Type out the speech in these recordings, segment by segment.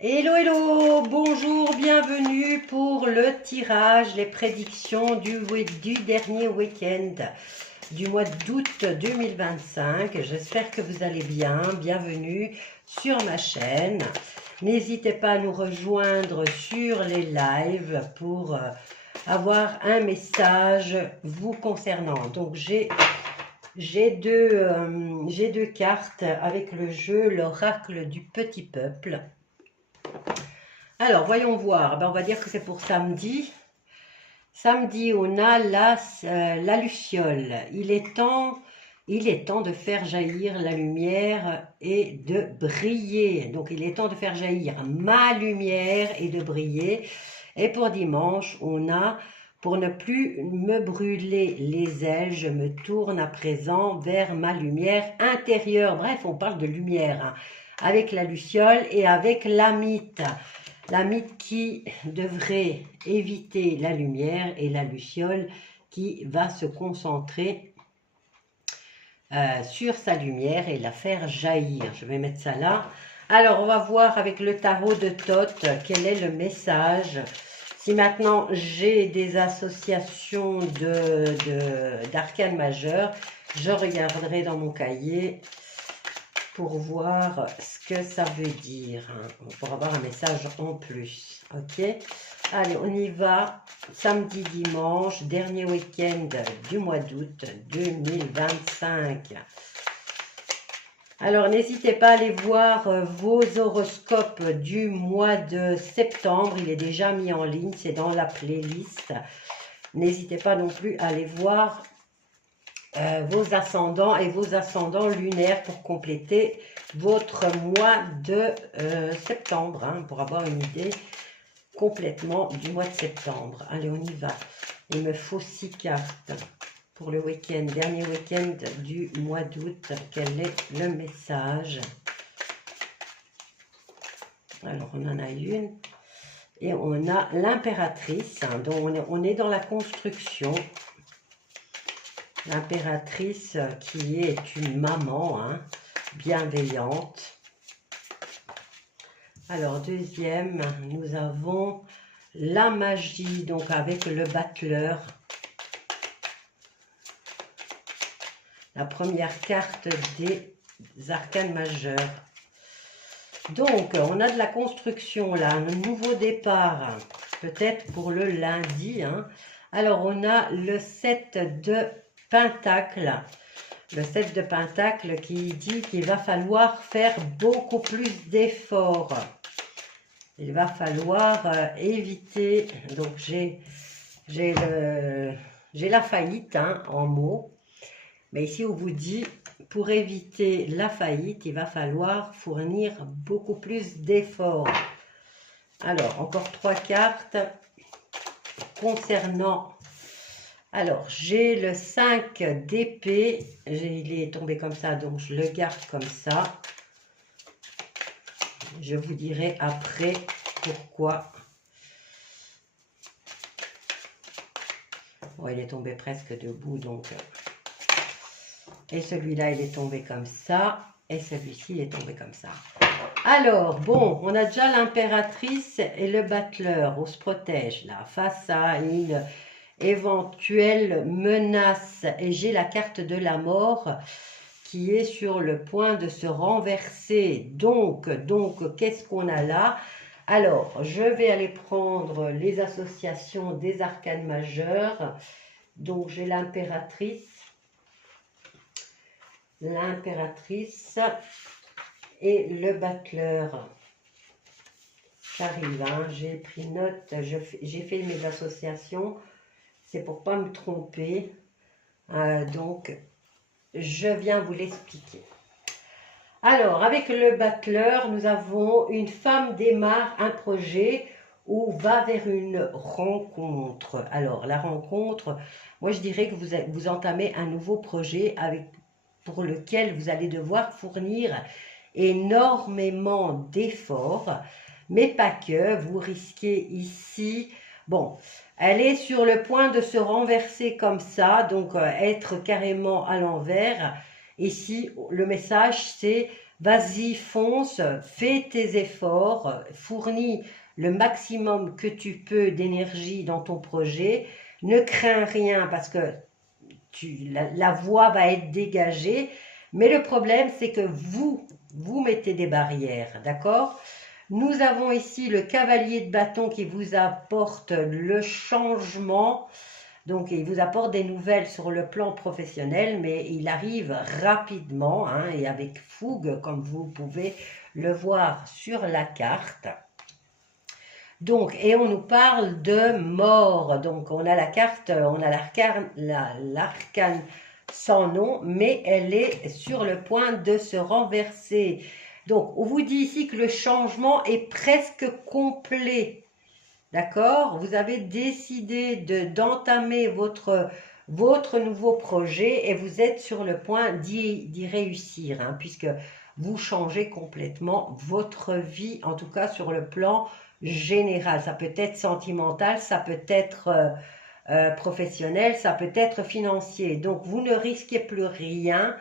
Hello, hello, bonjour, bienvenue pour le tirage, les prédictions du dernier week-end du mois d'août 2025. J'espère que vous allez bien, bienvenue sur ma chaîne. N'hésitez pas à nous rejoindre sur les lives pour avoir un message vous concernant. Donc j'ai deux cartes avec le jeu l'oracle du petit peuple. Alors, voyons voir. On va dire que c'est pour samedi. Samedi, on a la luciole. Il est temps de faire jaillir la lumière et de briller. Donc, il est temps de faire jaillir ma lumière et de briller. Et pour dimanche, on a, pour ne plus me brûler les ailes, je me tourne à présent vers ma lumière intérieure. Bref, on parle de lumière, hein, avec la luciole et avec l'amite. L'amite qui devrait éviter la lumière et la luciole qui va se concentrer sur sa lumière et la faire jaillir. Je vais mettre ça là. Alors, on va voir avec le tarot de Thoth quel est le message. Si maintenant j'ai des associations d'arcanes majeures, je regarderai dans mon cahier pour voir ce que ça veut dire, pour avoir un message en plus. Ok, allez, on y va. Samedi, dimanche, dernier week-end du mois d'août 2025. Alors, n'hésitez pas à aller voir vos horoscopes du mois de septembre. Il est déjà mis en ligne, c'est dans la playlist. N'hésitez pas non plus à aller voir vos ascendants et vos ascendants lunaires pour compléter votre mois de septembre, pour avoir une idée complètement du mois de septembre. Allez, on y va. Il me faut 6 cartes pour le week-end, dernier week-end du mois d'août. Quel est le message? Alors, on en a une. Et on a l'impératrice, donc on est dans la construction. L'impératrice qui est une maman bienveillante. Alors, deuxième, nous avons la magie, donc avec le battleur. La première carte des arcanes majeures. Donc, on a de la construction là, un nouveau départ, peut-être pour le lundi. Alors, on a le 7 de Pentacle. Le 7 de Pentacle qui dit qu'il va falloir faire beaucoup plus d'efforts. Il va falloir éviter, donc j'ai la faillite en mots, mais ici on vous dit, pour éviter la faillite, il va falloir fournir beaucoup plus d'efforts. Alors, encore 3 cartes concernant... Alors, j'ai le 5 d'épée, il est tombé comme ça, donc je le garde comme ça. Je vous dirai après pourquoi. Bon, il est tombé presque debout, donc... Et celui-là, il est tombé comme ça. Et celui-ci, il est tombé comme ça. Alors, bon, on a déjà l'impératrice et le battleur. On se protège, là, face à une... éventuelle menace, et j'ai la carte de la mort qui est sur le point de se renverser. Donc qu'est-ce qu'on a là? Alors, je vais aller prendre les associations des arcanes majeures. Donc, j'ai l'impératrice et le battleur. J'arrive, j'ai pris note, j'ai fait mes associations. C'est pour pas me tromper. Donc, je viens vous l'expliquer. Alors, avec le battleur, nous avons une femme démarre un projet ou va vers une rencontre. Alors, la rencontre, moi je dirais que vous entamez un nouveau projet pour lequel vous allez devoir fournir énormément d'efforts, mais pas que. Vous risquez ici... Bon, elle est sur le point de se renverser comme ça, donc être carrément à l'envers. Ici, le message, c'est Vas-y, fonce, fais tes efforts, fournis le maximum que tu peux d'énergie dans ton projet. Ne crains rien parce que la voie va être dégagée. Mais le problème, c'est que vous mettez des barrières, d'accord? Nous avons ici le cavalier de bâton qui vous apporte le changement. Donc, il vous apporte des nouvelles sur le plan professionnel, mais il arrive rapidement hein, et avec fougue, comme vous pouvez le voir sur la carte. Donc, et on nous parle de mort. Donc, on a la carte, on a l'arcane sans nom, mais elle est sur le point de se renverser. Donc, on vous dit ici que le changement est presque complet. D'accord? Vous avez décidé d'entamer votre nouveau projet et vous êtes sur le point d'y réussir, hein, puisque vous changez complètement votre vie, en tout cas sur le plan général. Ça peut être sentimental, ça peut être professionnel, ça peut être financier. Donc, vous ne risquez plus rien.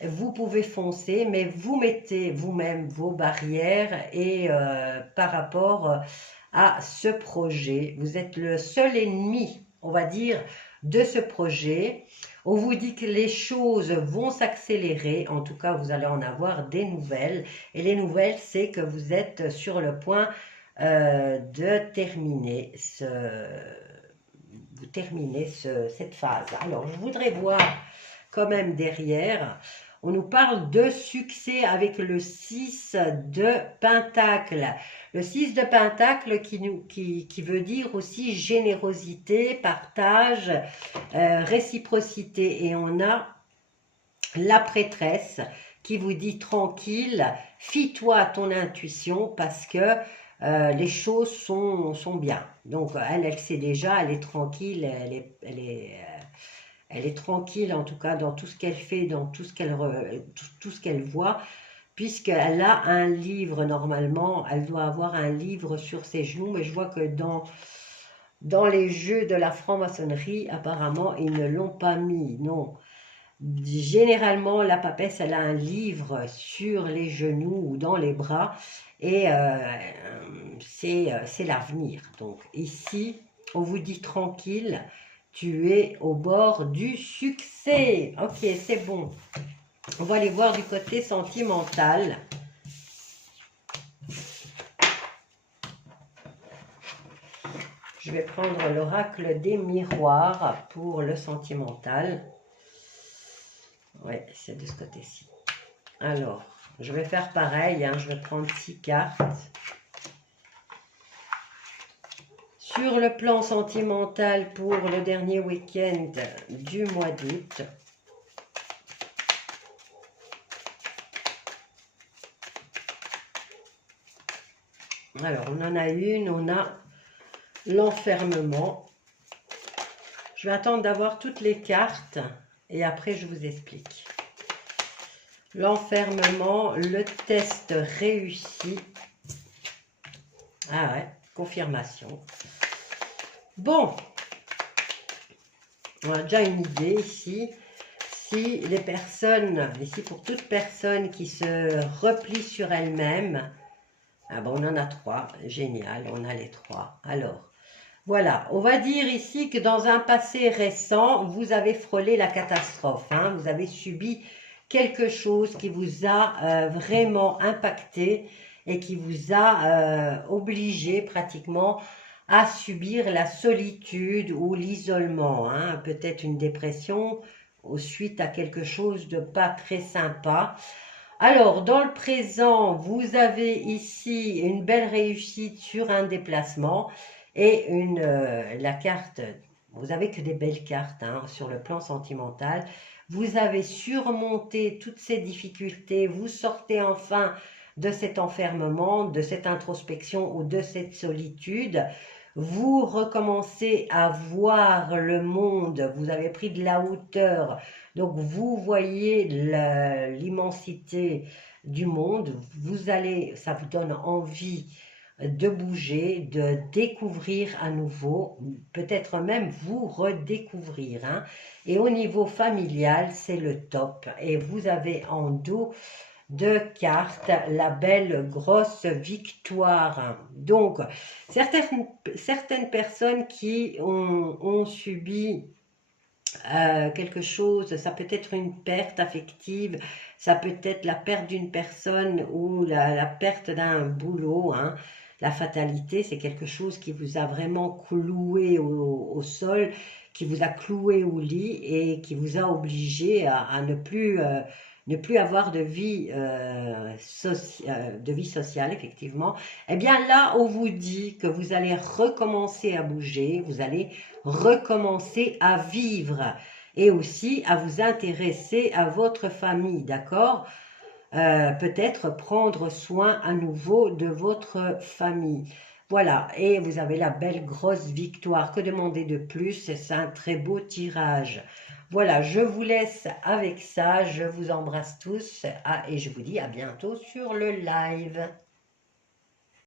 Vous pouvez foncer, mais vous mettez vous-même vos barrières et par rapport à ce projet, vous êtes le seul ennemi, on va dire, de ce projet. On vous dit que les choses vont s'accélérer, en tout cas vous allez en avoir des nouvelles. Et les nouvelles, c'est que vous êtes sur le point de terminer cette phase. Alors, je voudrais voir quand même derrière, on nous parle de succès avec le 6 de Pentacle. Le 6 de Pentacle qui veut dire aussi générosité, partage, réciprocité. Et on a la prêtresse qui vous dit tranquille, fie-toi à ton intuition parce que les choses sont bien. Donc elle sait déjà, elle est tranquille, elle est tranquille en tout cas dans tout ce qu'elle fait, dans tout ce qu'elle voit, puisqu'elle a un livre normalement, elle doit avoir un livre sur ses genoux, mais je vois que dans les jeux de la franc-maçonnerie, apparemment, ils ne l'ont pas mis, non. Généralement, la papesse, elle a un livre sur les genoux ou dans les bras, et c'est l'avenir. Donc ici, on vous dit tranquille, tu es au bord du succès. Ok, c'est bon. On va aller voir du côté sentimental. Je vais prendre l'oracle des miroirs pour le sentimental. Ouais, c'est de ce côté-ci. Alors, je vais faire pareil. Hein, je vais prendre 6 cartes. Sur le plan sentimental pour le dernier week-end du mois d'août. Alors, on en a une, on a l'enfermement. Je vais attendre d'avoir toutes les cartes et après je vous explique. L'enfermement, le test réussi. Ah ouais, confirmation. Bon, on a déjà une idée ici. Si les personnes, ici pour toute personne qui se replie sur elle-même, ah bon, on en a 3, génial, on a les 3. Alors, voilà, on va dire ici que dans un passé récent, vous avez frôlé la catastrophe, hein, vous avez subi quelque chose qui vous a vraiment impacté et qui vous a obligé pratiquement à subir la solitude ou l'isolement, hein, peut-être une dépression suite à quelque chose de pas très sympa. Alors, dans le présent, vous avez ici une belle réussite sur un déplacement et la carte, vous avez que des belles cartes hein, sur le plan sentimental. Vous avez surmonté toutes ces difficultés, vous sortez enfin de cet enfermement, de cette introspection ou de cette solitude. Vous recommencez à voir le monde, vous avez pris de la hauteur, donc vous voyez l'immensité du monde, ça vous donne envie de bouger, de découvrir à nouveau, peut-être même vous redécouvrir. Hein. Et au niveau familial, c'est le top. Et vous avez en dos de cartes, la belle grosse victoire. Donc, certaines personnes qui ont subi quelque chose, ça peut être une perte affective, ça peut être la perte d'une personne ou la perte d'un boulot, hein. La fatalité, c'est quelque chose qui vous a vraiment cloué au sol, qui vous a cloué au lit et qui vous a obligé à ne plus avoir de vie sociale, effectivement. Eh bien là, on vous dit que vous allez recommencer à bouger, vous allez recommencer à vivre et aussi à vous intéresser à votre famille, d'accord? Peut-être prendre soin à nouveau de votre famille. Voilà, et vous avez la belle grosse victoire. Que demander de plus? C'est un très beau tirage. Voilà, je vous laisse avec ça. Je vous embrasse tous et je vous dis à bientôt sur le live.